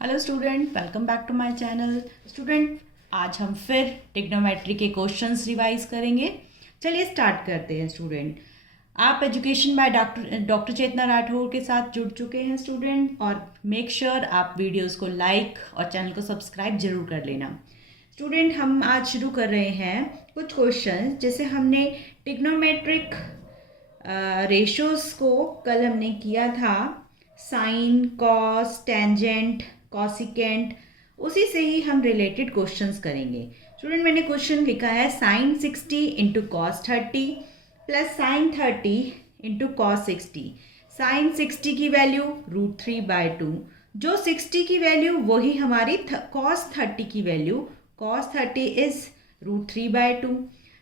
Hello student, welcome back to my channel. Student, आज हम फिर ट्रिग्नोमेट्री के क्वेश्चंस रिवाइज करेंगे। चलिए स्टार्ट करते हैं। स्टूडेंट, आप एजुकेशन बाय डॉक्टर चेतना राठौर के साथ जुड़ चुके हैं स्टूडेंट, और मेक श्योर आप वीडियोस को लाइक और चैनल को सब्सक्राइब जरूर कर लेना। स्टूडेंट, हम आज शुरू कर रहे हैं कुछ क्वेश्चन। जैसे हमने ट्रिग्नोमेट्रिक रेशोज़ को कल हमने किया था, साइन, कॉस, टेंजेंट, कॉसिकेंट, उसी से ही हम रिलेटेड क्वेश्चंस करेंगे। स्टूडेंट, मैंने क्वेश्चन लिखा है sine 60 into cos 30 plus sine 30 into cos 60। Sine 60 की वैल्यू √3/2, जो 60 की वैल्यू वही हमारी कॉस 30 की value. Cos 30 is √3/2,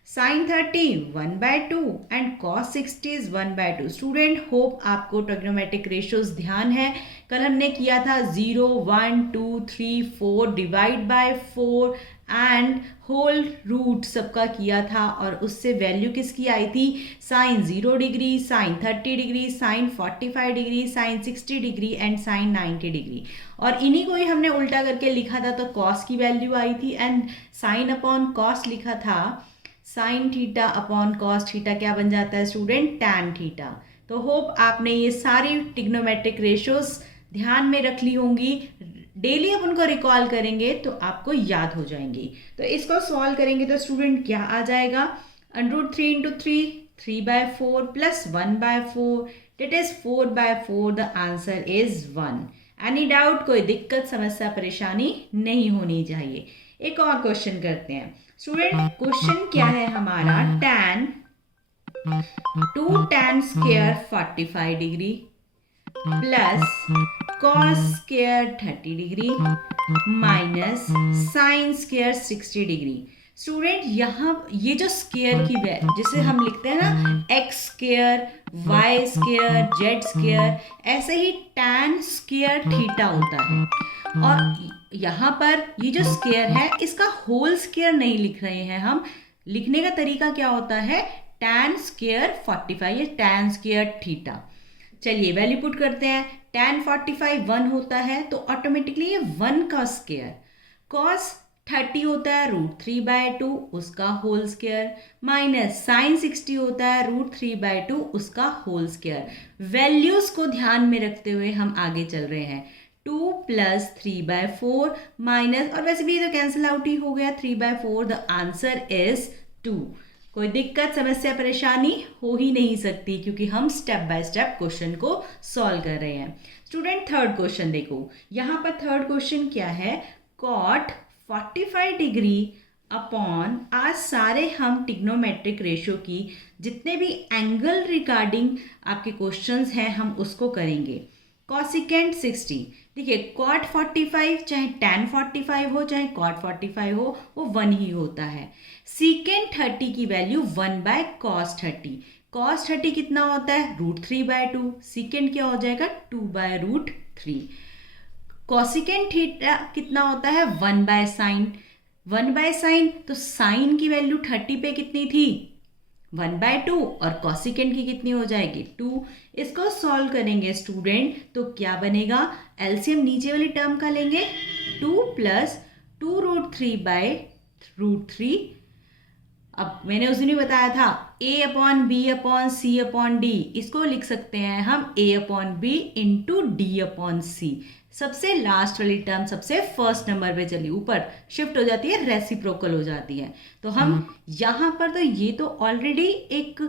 sine 30 1/2 and cos 60 is 1/2। Student, hope आपको ट्रिग्नोमेट्रिक रेशियोज ध्यान है। कल हमने किया था 0, 1, 2, 3, 4 divide by 4 and whole root सबका किया था, और उससे वैल्यू किसकी आई थी? Sine 0 degree, sine 30 degree, sine 45 degree, sine 60 degree and sine 90 degree. और इन्हीं को ही हमने उल्टा करके लिखा था, तो कॉस की वैल्यू आई थी एंड साइन अपॉन कॉस लिखा था। Sine theta upon cos theta क्या बन जाता है स्टूडेंट? Tan theta. तो होप आपने ये सारी ट्रिग्नोमेट्रिक रेशियोज ध्यान में रख ली होंगी। डेली आप उनको रिकॉल करेंगे तो आपको याद हो जाएंगी। तो इसको सॉल्व करेंगे तो स्टूडेंट क्या आ जाएगा? √3 into 3, 3/4 plus 1/4, that is 4/4। The answer is 1। Any doubt? कोई दिक्कत, समस्या, परेशानी नहीं होनी चाहिए। एक और क्वेश्चन करते हैं। स्टूडेंट, क्वेश्चन क्या है हमारा? tan 2 tan square 45 degree plus cos square 30 degree minus sine square 60 degree. Student, यहाँ ये जो स्क्वायर की वैल्यू जिसे हम लिखते हैं ना X square, Y square, Z square, ऐसे ही tan स्क्वायर थीटा होता है। और यहाँ पर ये जो स्क्वायर है इसका होल स्क्वायर नहीं लिख रहे हैं हम। लिखने का तरीका क्या होता है? tan स्क्वायर 45 या tan स्क्वायर थीटा। चलिए वैल्यू पुट करते हैं। tan 45 1 होता है, तो ऑटोमेटिकली ये 1 का स्क्वायर। cos 30 होता है √3/2, उसका होल स्क्वायर, माइनस साइन 60 होता है √3/2, उसका होल स्क्वायर। वैल्यूज को ध्यान में रखते हुए हम आगे चल रहे हैं। 2 प्लस 3/4 माइनस, और वैसे भी ये तो कैंसिल आउट ही हो गया, 3/4। The answer is 2। कोई दिक्कत, समस्या, परेशानी हो ही नहीं सकती, क्योंकि हम स्टेप बाय स्टेप क्वेश्चन को सॉल्व कर रहे हैं। स्टूडेंट, थर्ड क्वेश्चन देखो। यहाँ पर थर्ड क्वेश्चन क्या है? कॉट 45 डिग्री अपॉन, आज सारे हम ट्रिग्नोमेट्रिक रेशियो की जितने भी एंगल रिगार्डिंग आपके क्वेश्चंस हैं हम उसको करेंगे। कॉसिकेंट 60, देखिए कॉट 45 चाहे tan 45 हो चाहे कॉट 45 हो, वो 1 ही होता है। सीकेंट 30 की वैल्यू 1/cos 30। cos 30 कितना होता है? √3/2। सीकेंट क्या हो जाएगा? 2/√3। कॉसिकेंट थीटा कितना होता है? 1/sin। 1/sin, तो साइन की वैल्यू 30 पे कितनी थी? 1/2, और कॉसिकेंट की कितनी हो जाएगी? 2। इसको सॉल्व करेंगे स्टूडेंट तो क्या बनेगा? एलसीएम नीचे वाली टर्म का लेंगे, 2 प्लस 2√3/√3। अब मैंने उस दिन ही बताया था a/b/c/d, इसको लिख सकते हैं हम a/b इंटू d/c। सबसे लास्ट वाली टर्म सबसे फर्स्ट नंबर पे चली ऊपर शिफ्ट हो जाती है, रेसिप्रोकल हो जाती है। तो हम यहाँ पर, तो ये तो ऑलरेडी एक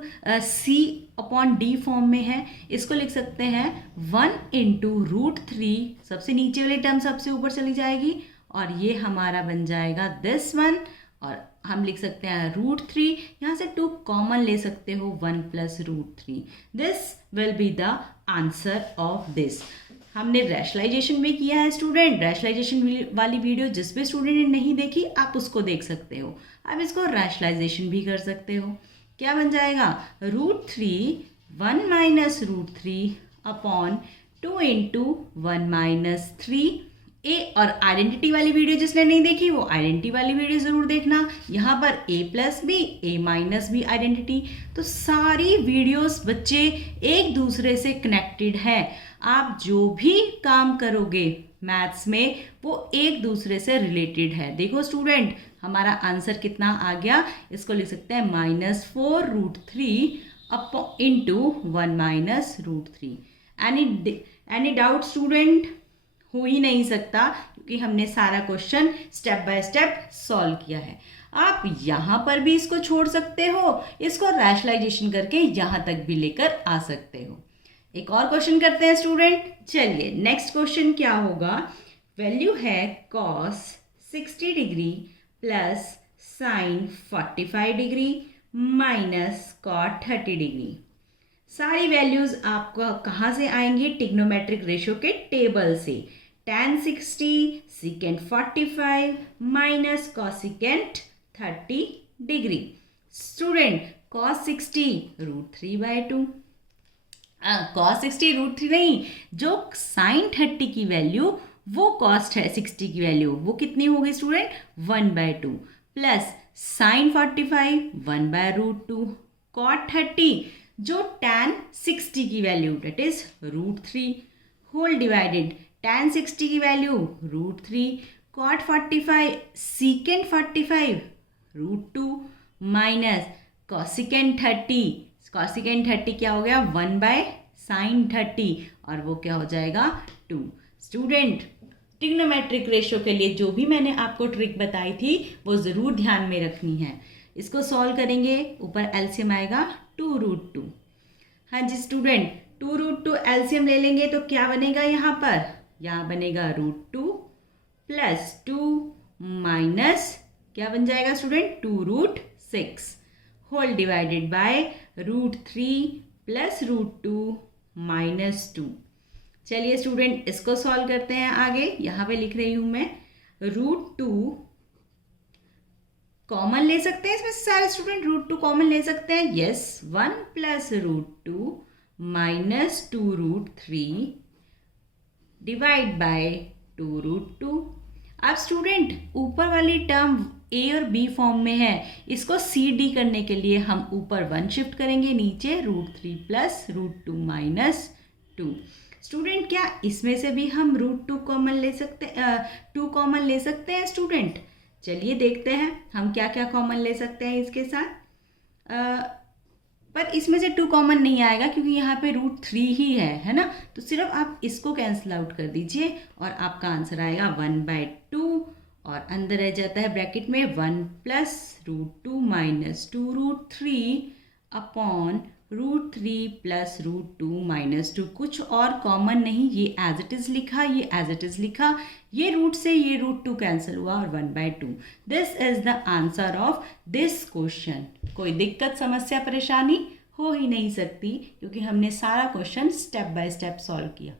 c/d फॉर्म में है, इसको लिख सकते हैं 1 इंटू √3। सबसे नीचे वाली टर्म सबसे ऊपर चली जाएगी, और ये हमारा बन जाएगा दिस वन, और हम लिख सकते हैं √3। यहाँ से 2 कॉमन ले सकते हो, 1 plus √3। This will be the answer of this. हमने रैशनलाइजेशन भी किया है स्टूडेंट। रैशनलाइजेशन वाली वीडियो जिस भी स्टूडेंट ने नहीं देखी आप उसको देख सकते हो। अब इसको रैशनलाइजेशन भी कर सकते हो। क्या बन जाएगा? √3 1 माइनस √3 अपॉन 2 इंटू 1 माइनस 3 और आइडेंटिटी वाली वीडियो जिसने नहीं देखी वो आइडेंटिटी वाली वीडियो ज़रूर देखना। यहाँ पर ए प्लस बी, ए माइनस बी आइडेंटिटी। तो सारी वीडियोस बच्चे एक दूसरे से कनेक्टेड हैं। आप जो भी काम करोगे मैथ्स में वो एक दूसरे से रिलेटेड है। देखो स्टूडेंट, हमारा आंसर कितना आ गया, इसको लिख सकते हैं -4√3 इंटू 1 -√3। Any doubt student? हो ही नहीं सकता क्योंकि हमने सारा question step by step solve किया है। आप यहाँ पर भी इसको छोड़ सकते हो, इसको रैशनलाइजेशन करके यहाँ तक भी लेकर आ सकते हो। एक और क्वेश्चन करते हैं स्टूडेंट। चलिए नेक्स्ट क्वेश्चन क्या होगा। वैल्यू है cos 60 degree plus sin 45 degree minus cot 30 degree. सारी वैल्यूज आपको कहाँ से आएंगी? ट्रिग्नोमेट्रिक रेशियो के टेबल से। tan 60 secant 45 minus cosecant 30 degree. Student cos 60 √3/2, cos 60 √3 नहीं, जो sin 30 की वैल्यू वो cos 60 की वैल्यू वो कितनी होगी स्टूडेंट? 1/2 प्लस sin 45 1/√2 cot 30 जो tan 60 की value that is √3 whole divided tan 60 की value √3 cot 45 secant 45 √2 minus cosecant 30 क्या हो गया? 1/sin 30 और वो क्या हो जाएगा? 2। स्टूडेंट ट्रिग्नोमेट्रिक रेशियो के लिए जो भी मैंने आपको ट्रिक बताई थी वो ज़रूर ध्यान में रखनी है। इसको सॉल्व करेंगे, ऊपर एलसीएम आएगा 2√2। हाँ जी स्टूडेंट, 2√2 एलसीएम ले लेंगे तो क्या बनेगा? यहाँ बनेगा √2 प्लस 2 माइनस क्या बन जाएगा student? 2√6 whole divided by √3 plus √2 minus 2। चलिए स्टूडेंट इसको सॉल्व करते हैं आगे। यहाँ पे लिख रही हूँ मैं √2 कॉमन ले सकते हैं, इसमें सारे स्टूडेंट √2 कॉमन ले सकते हैं। Yes, 1 plus √2 minus 2√3 divide by 2√2। अब स्टूडेंट ऊपर वाली टर्म ए और बी फॉर्म में है, इसको सी डी करने के लिए हम ऊपर 1 शिफ्ट करेंगे, नीचे √3 प्लस √2 माइनस 2। स्टूडेंट क्या इसमें से भी हम √2 कॉमन ले सकते 2 कॉमन ले सकते हैं स्टूडेंट? चलिए देखते हैं हम क्या क्या कॉमन ले सकते हैं इसके साथ। पर इसमें से 2 कॉमन नहीं आएगा क्योंकि यहाँ पे √3 ही है ना। तो सिर्फ आप इसको कैंसिल आउट कर दीजिए और आपका आंसर आएगा 1/2 और अंदर रह जाता है ब्रैकेट में 1 plus √2 minus 2√3 upon √3 plus √2 minus 2। कुछ और कॉमन नहीं, ये एज इट इज़ लिखा, ये एज इट इज़ लिखा, ये रूट से ये √2 कैंसिल हुआ और 1/2। This is the answer of this question. कोई दिक्कत, समस्या, परेशानी हो ही नहीं सकती क्योंकि हमने सारा question step by step solve किया।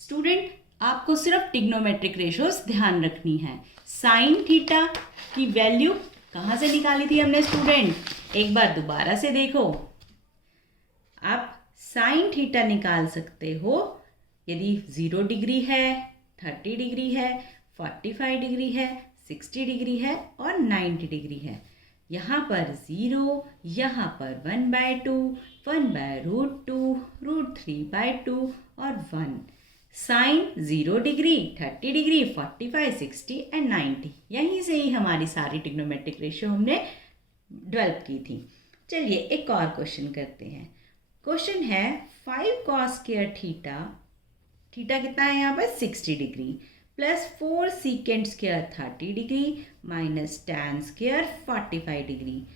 स्टूडेंट आपको सिर्फ ट्रिग्नोमेट्रिक रेशियोज ध्यान रखनी है। साइन थीटा की वैल्यू कहाँ से निकाली थी हमने स्टूडेंट? एक बार दोबारा से देखो। आप साइन थीटा निकाल सकते हो यदि 0 डिग्री है, 30 डिग्री है, 45 डिग्री है, 60 डिग्री है और 90 डिग्री है। यहाँ पर 0, यहाँ पर 1/2, 1/√2, √3/2 और 1। साइन 0 डिग्री, 30 डिग्री, 45, 60 एंड 90। यहीं से ही हमारी सारी ट्रिग्नोमेट्रिक रेशियो हमने डेवलप की थी। चलिए एक और क्वेश्चन करते हैं। क्वेश्चन है 5 cos स्क्वायर थीटा, थीटा कितना है यहाँ पर? 60 degree plus 4 secant square 30 degree minus tan square 45 degree.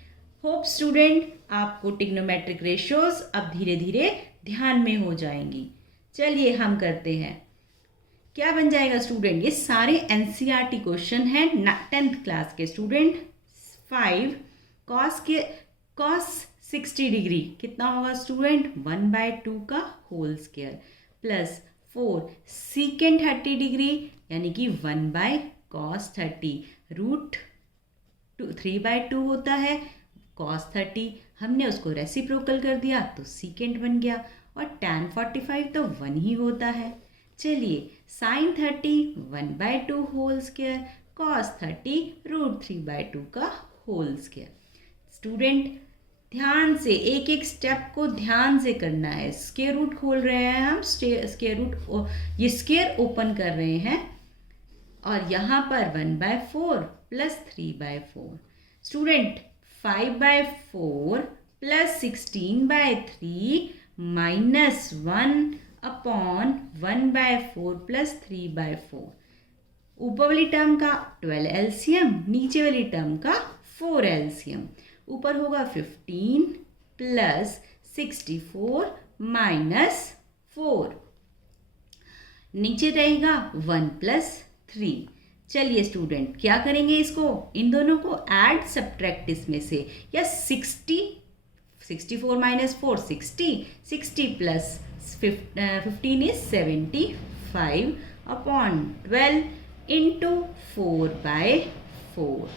Hope student आपको ट्रिग्नोमेट्रिक रेशियोज अब धीरे धीरे ध्यान में हो जाएंगी। चलिए हम करते हैं। क्या बन जाएगा स्टूडेंट? ये सारे एनसीईआरटी क्वेश्चन हैं 10th क्लास के स्टूडेंट। 5 cos 60 डिग्री कितना होगा स्टूडेंट? 1/2 का whole square plus 4 secant 30 degree यानी कि 1/cos 30 √3/2 होता है। cos 30 हमने उसको रेसिप्रोकल कर दिया तो secant बन गया और tan 45 तो 1 ही होता है। चलिए साइन 30 1/2 होल स्क्वायर, कॉस 30 √3/2 का होल स्क्वायर। स्टूडेंट ध्यान से एक एक स्टेप को ध्यान से करना है। स्क्वायर रूट खोल रहे हैं हम, स्क्वायर रूट ये स्क्वायर ओपन कर रहे हैं और यहाँ पर 1/4 plus 3/4। Student 5/4 plus 16/3 minus 1/1/4 plus 3/4। ऊपर वाली टर्म का 12 एलसीएम, नीचे वाली टर्म का 4 एलसीएम। ऊपर होगा 15 प्लस 64 माइनस 4, नीचे रहेगा 1 प्लस 3। चलिए स्टूडेंट क्या करेंगे, इसको इन दोनों को ऐड सब्ट्रैक्ट इसमें से, या 64 minus 4 60 plus 15 is 75 upon 12 into 4/4।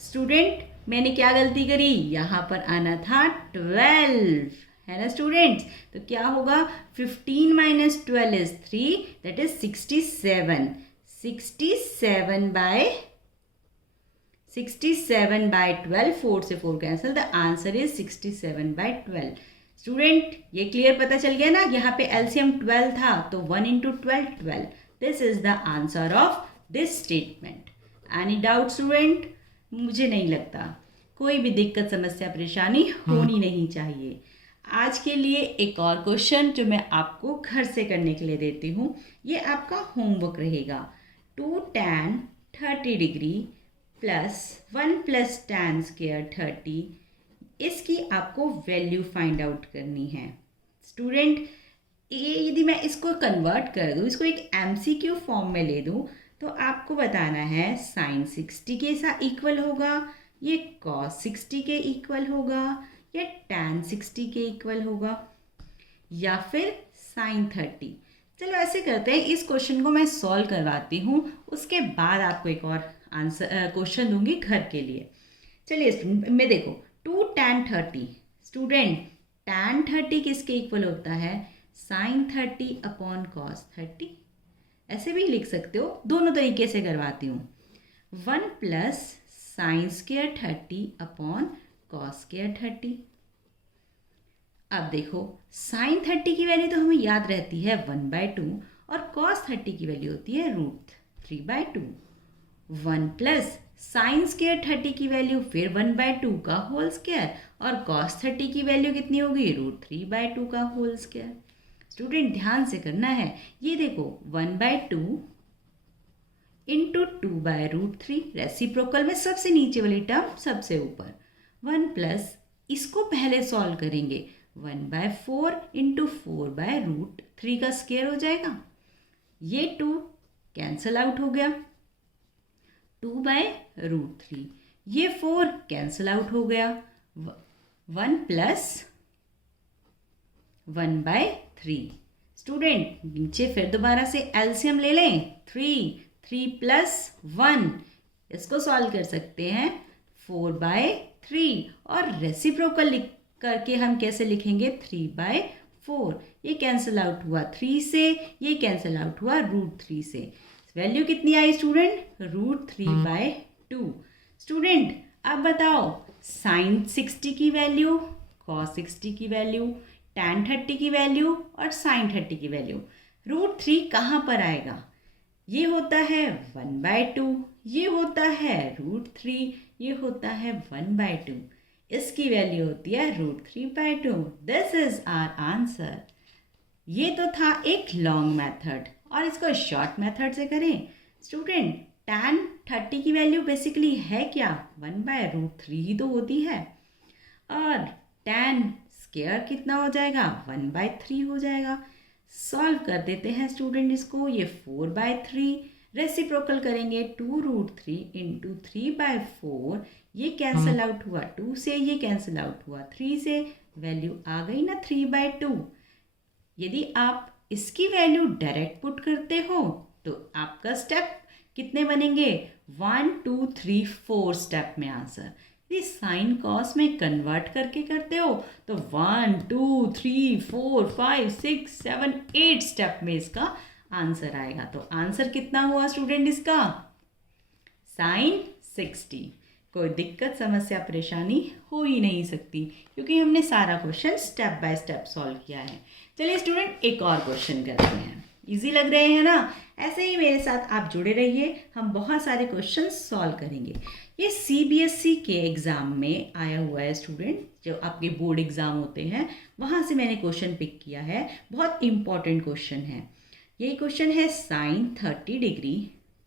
Student मैंने क्या गलती करी, यहाँ पर आना था 12, है ना स्टूडेंट्स। तो क्या होगा, 15 माइनस 12 इज 3, दैट इज 67। 67/12, 4 से 4 cancel, the answer is 67/12। Student ये क्लियर पता चल गया ना, यहाँ पे एलसीएम 12 था तो 1 into 12 12। This is the answer of this statement. Any doubt student? मुझे नहीं लगता कोई भी दिक्कत समस्या परेशानी होनी नहीं चाहिए। आज के लिए एक और क्वेश्चन जो मैं आपको घर से करने के लिए देती हूँ, ये आपका होमवर्क रहेगा। 2 tan 30 degree plus 1 plus tan square 30, इसकी आपको वैल्यू फाइंड आउट करनी है। स्टूडेंट ये यदि मैं इसको कन्वर्ट कर दूँ, इसको एक MCQ फॉर्म में ले दूँ, तो आपको बताना है साइन 60 के साथ इक्वल होगा, ये कॉस 60 के इक्वल होगा, या tan 60 के इक्वल होगा, या फिर साइन 30। चलो ऐसे करते हैं, इस क्वेश्चन को मैं सॉल्व करवाती हूँ, उसके बाद आपको एक और आंसर क्वेश्चन दूंगी घर के लिए। चलिए मैं देखो 2 tan 30। स्टूडेंट tan 30 किसके इक्वल होता है, साइन 30 अपॉन कॉस 30। ऐसे भी लिख सकते हो, दोनों तरीके से करवाती हूँ। 1 plus sine square 30 upon cos square 30। अब देखो साइन 30 की वैल्यू तो हमें याद रहती है 1/2 और कॉस 30 की वैल्यू होती है √3/2। 1 प्लस साइन स्क्वायर 30 की वैल्यू फिर 1/2 का होल स्क्वायर, और कॉस 30 की वैल्यू कितनी होगी, √3/2 का होल स्क्वायर। स्टूडेंट ध्यान से करना है, ये देखो 1/2 इंटू 2/√3, रेसिप्रोकल में सबसे नीचे वाली टर्म सबसे ऊपर। 1 प्लस इसको पहले सॉल्व करेंगे, 1/4 इंटू 4/√3 का स्क्वायर हो जाएगा। ये 2 कैंसल आउट हो गया, 2/√3, ये 4 कैंसल आउट हो गया, 1 प्लस 1/3। स्टूडेंट नीचे फिर दोबारा से एलसीएम ले लें, 3 प्लस 1, इसको सॉल्व कर सकते हैं 4/3, और रेसिप्रोकल लिख करके हम कैसे लिखेंगे, 3/4। ये कैंसिल आउट हुआ 3 से, ये कैंसिल आउट हुआ √3 से। वैल्यू कितनी आई स्टूडेंट, √3/2। स्टूडेंट अब बताओ साइन 60 की वैल्यू, कॉस 60 की वैल्यू, tan 30 की वैल्यू और साइन 30 की वैल्यू। √3 कहाँ पर आएगा, ये होता है 1/2, ये होता है √3, ये होता है 1/2, इसकी वैल्यू होती है √3/2। This is our answer. ये तो था एक लॉन्ग मेथड, और इसको शॉर्ट मेथड से करें। स्टूडेंट tan 30 की वैल्यू बेसिकली है क्या, 1/√3 ही तो होती है, और tan स्क्वायर कितना हो जाएगा, 1/3 हो जाएगा। सॉल्व कर देते हैं स्टूडेंट इसको, ये 4/3, रेसिप्रोकल करेंगे 2√3 इंटू 3/4, ये कैंसिल आउट हुआ 2 से, ये कैंसिल आउट हुआ 3 से, वैल्यू आ गई ना 3/2। यदि आप इसकी वैल्यू डायरेक्ट पुट करते हो तो आपका स्टेप कितने बनेंगे, 1 2 3 4 स्टेप में आंसर। यदि साइन कॉस में कन्वर्ट करके करते हो तो 1 2 3 4 5 6 7 8 स्टेप में इसका आंसर आएगा। तो आंसर कितना हुआ स्टूडेंट इसका? साइन 60। कोई दिक्कत समस्या परेशानी हो ही नहीं सकती क्योंकि हमने सारा question step by step solve किया है। चलिए स्टूडेंट एक और क्वेश्चन करते हैं। इजी लग रहे हैं ना? ऐसे ही मेरे साथ आप जुड़े रहिए, हम बहुत सारे क्वेश्चन सॉल्व करेंगे। ये सीबीएसई के एग्ज़ाम में आया हुआ है स्टूडेंट, जो आपके बोर्ड एग्ज़ाम होते हैं वहाँ से मैंने क्वेश्चन पिक किया है। बहुत इंपॉर्टेंट क्वेश्चन है। ये क्वेश्चन है sine 30 degree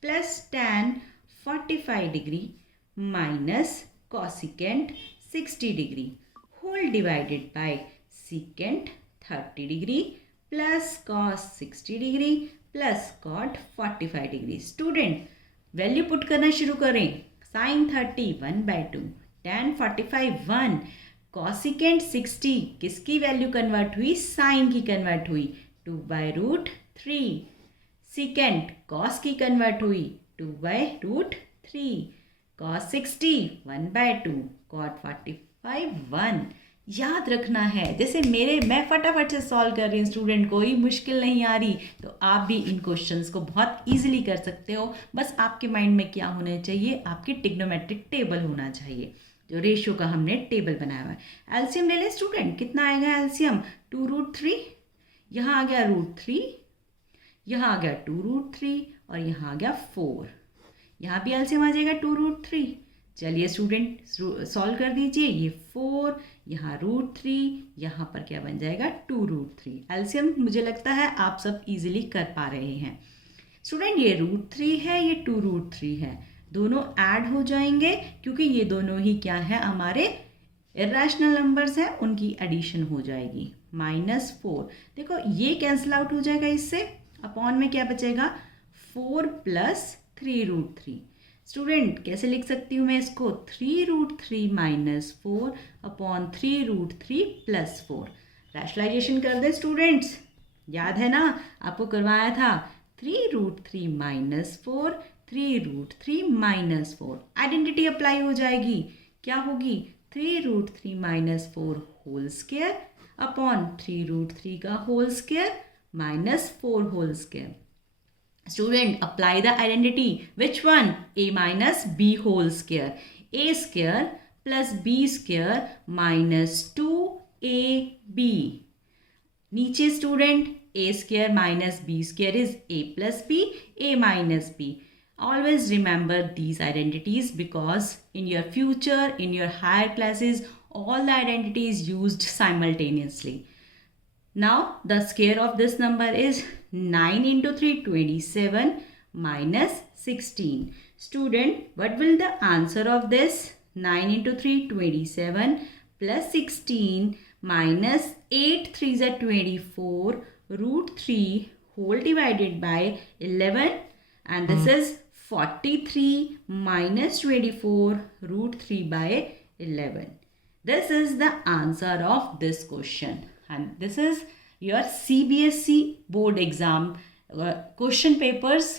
plus tan 45 degree minus cosecant 60 degree whole divided by secant 30 degree plus cos 60 degree plus cot 45 degree. Student value put करना शुरू करें। साइन 30 1/2, टैन 45 1, कॉसिकेंट 60 किसकी वैल्यू कन्वर्ट हुई? साइन की convert हुई 2/√3। सीकेंट कॉस की convert हुई 2/√3। Cos 60 1/2, cot 45 1। याद रखना है, जैसे मैं फटाफट से सॉल्व कर रही हूँ स्टूडेंट, कोई मुश्किल नहीं आ रही, तो आप भी इन क्वेश्चंस को बहुत इजीली कर सकते हो। बस आपके माइंड में क्या होना चाहिए? आपकी ट्रिग्नोमेट्रिक टेबल होना चाहिए, जो रेशियो का हमने टेबल बनाया हुआ है। एलसीएम ले लें स्टूडेंट, कितना आएगा एलसीएम? 2√3, यहाँ आ गया √3, यहाँ आ गया 2√3 और यहाँ आ गया 4। यहाँ भी एलसीएम आ जाएगा 2√3। चलिए स्टूडेंट सॉल्व कर दीजिए। ये 4, यहाँ √3, यहाँ पर क्या बन जाएगा? 2√3। एलसीएम मुझे लगता है आप सब इजीली कर पा रहे हैं। स्टूडेंट ये √3 है, ये 2√3 है, दोनों ऐड हो जाएंगे क्योंकि ये दोनों ही क्या है? हमारे इरेशनल नंबर्स हैं, उनकी एडिशन हो जाएगी। -4, देखो ये कैंसिल आउट हो जाएगा इससे, अपॉन में क्या बचेगा? 4 + 3√3। स्टूडेंट कैसे लिख सकती हूँ मैं इसको? 3√3 - 4 अपॉन 3√3 + 4। रैशनलाइजेशन कर दे स्टूडेंट्स, याद है ना आपको करवाया था? 3√3 - 4, 3√3 - 4। आइडेंटिटी अप्लाई हो जाएगी, क्या होगी? 3√3 - 4 होल स्क्वायर अपॉन 3√3 का whole square minus 4 whole square. Student, apply the identity. Which one? A minus B whole square. A square plus B square minus 2AB. नीचे student, A square minus B square is A plus B, A minus B. Always remember these identities because in your future, in your higher classes, all the identities used simultaneously. Now the square of this number is 9 × 3 27 minus 16. Student, what will the answer of this? 9 × 3 27 plus 16 minus 8 3s are 24 √3 whole divided by 11, and this is 43 minus 24 √3 by 11. This is the answer of this question. And this is your CBSE board exam question papers,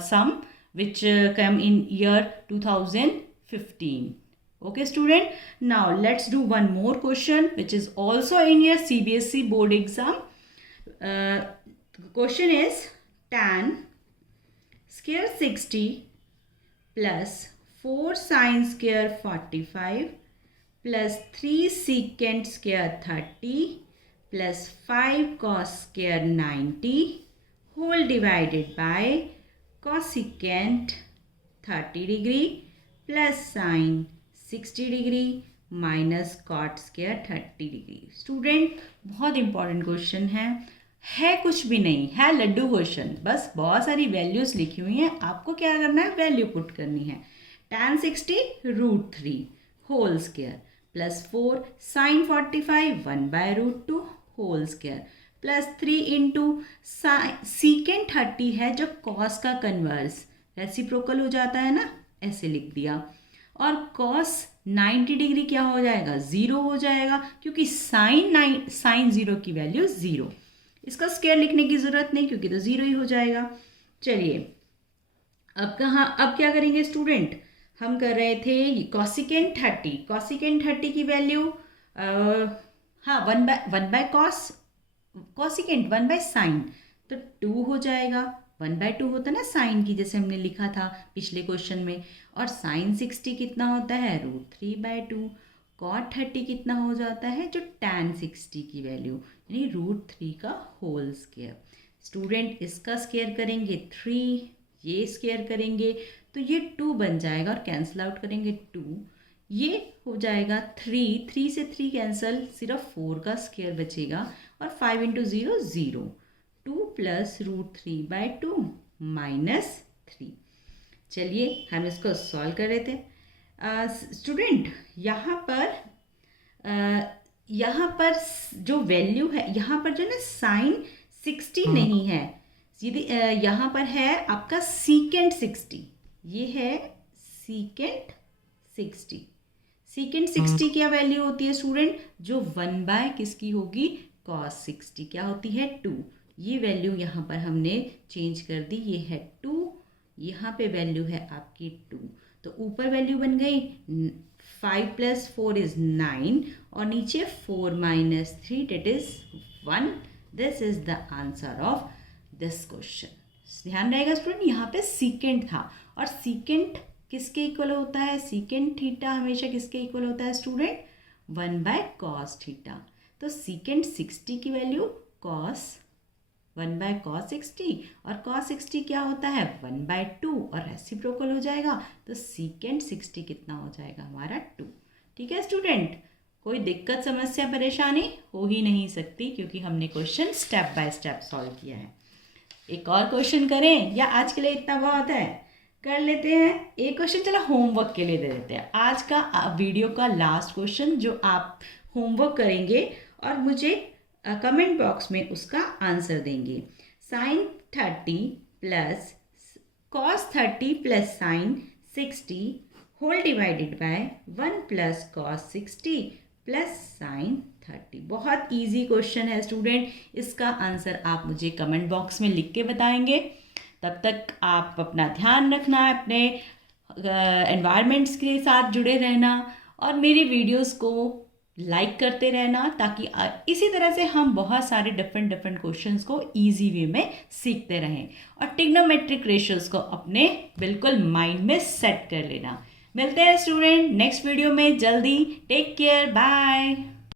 some which come in year 2015. Okay student, now let's do one more question which is also in your CBSE board exam. Question is tan square 60 plus 4 sin square 45 plus 3 secant square 30 plus 5 cos square 90 whole divided by cosecant 30 degree plus sin 60 degree minus cot square 30 degree. Student बहुत important question है कुछ भी नहीं है, Laddu question, बस बहुत सारी values लिखी हुई हैं, आपको क्या करना है? वैल्यू पुट करनी है। tan 60 √3 whole square plus 4 sin 45 1/√2 whole square plus 3 into secant 30 है जो कॉस का कन्वर्स रेसिप्रोकल हो जाता है ना, ऐसे लिख दिया। और कॉस 90 डिग्री क्या हो जाएगा? 0 हो जाएगा क्योंकि साइन 0 की वैल्यू 0। इसका स्क्वायर लिखने की ज़रूरत नहीं क्योंकि तो 0 ही हो जाएगा। चलिए अब क्या करेंगे स्टूडेंट? हम कर रहे थे कॉसिकेंट 30 की वैल्यू 1/cos, कॉसिकेंट 1/sin, तो 2 हो जाएगा, 1/2 होता है ना साइन की, जैसे हमने लिखा था पिछले क्वेश्चन में। और साइन 60 कितना होता है, √3/2। कॉट 30 कितना हो जाता है, जो tan 60 की वैल्यू, यानी √3 का होल स्क्वायर। स्टूडेंट इसका स्क्वायर करेंगे 3, ये स्क्वायर करेंगे तो ये 2 बन जाएगा, और कैंसिल आउट करेंगे 2, ये हो जाएगा 3 से 3 कैंसिल, सिर्फ 4 का स्क्वायर बचेगा, और 5 × 0 0, 2 + √3/2 -3। चलिए हम इसको सॉल्व कर रहे थे। स्टूडेंट यहाँ पर जो वैल्यू है, यहाँ पर जो है ना साइन 60 नहीं है, सीधे यहाँ पर है आपका सीकेंट 60, ये है सीकेंट 60। सीकेंट 60 क्या वैल्यू होती है स्टूडेंट, जो 1 किसकी होगी, cos 60 क्या होती है, 2। ये वैल्यू यहाँ पर हमने चेंज कर दी, ये है 2, यहाँ पे वैल्यू है आपकी 2, तो ऊपर वैल्यू बन गई 5 + 4 = 9, और नीचे 4 - 3 that is 1। This is the answer of this question. ध्यान रहेगा स्टूडेंट, यहाँ पे सीकेंट था, और सीकेंट किसके इक्वल होता है, सीकेंट थीटा हमेशा किसके इक्वल होता है स्टूडेंट, 1/cos थीटा। तो सीकेंट 60 की वैल्यू 1/cos 60, और cos 60 क्या होता है, 1/2, और रेसिप्रोकल हो जाएगा, तो सीकेंट 60 कितना हो जाएगा हमारा 2। ठीक है स्टूडेंट, कोई दिक्कत समस्या परेशानी हो ही नहीं सकती, क्योंकि हमने question step by step solve किया है। एक और क्वेश्चन करें, या आज के लिए इतना बहुत है, कर लेते हैं एक क्वेश्चन, चलो होमवर्क के लिए दे देते हैं। आज का वीडियो का लास्ट क्वेश्चन जो आप होमवर्क करेंगे और मुझे कमेंट बॉक्स में उसका आंसर देंगे। sin 30 + cos 30 + sin 60 whole divided by 1 + cos 60 + sin 30। बहुत इजी क्वेश्चन है स्टूडेंट, इसका आंसर आप मुझे कमेंट बॉक्स में लिख के बताएंगे। तब तक आप अपना ध्यान रखना, अपने एनवायरनमेंट्स के साथ जुड़े रहना, और मेरी वीडियोस को लाइक करते रहना, ताकि इसी तरह से हम बहुत सारे डिफरेंट क्वेश्चंस को इजी वे में सीखते रहें, और ट्रिग्नोमेट्रिक रेशियोज को अपने बिल्कुल माइंड में सेट कर लेना। मिलते हैं स्टूडेंट नेक्स्ट वीडियो में जल्दी। Take care, bye.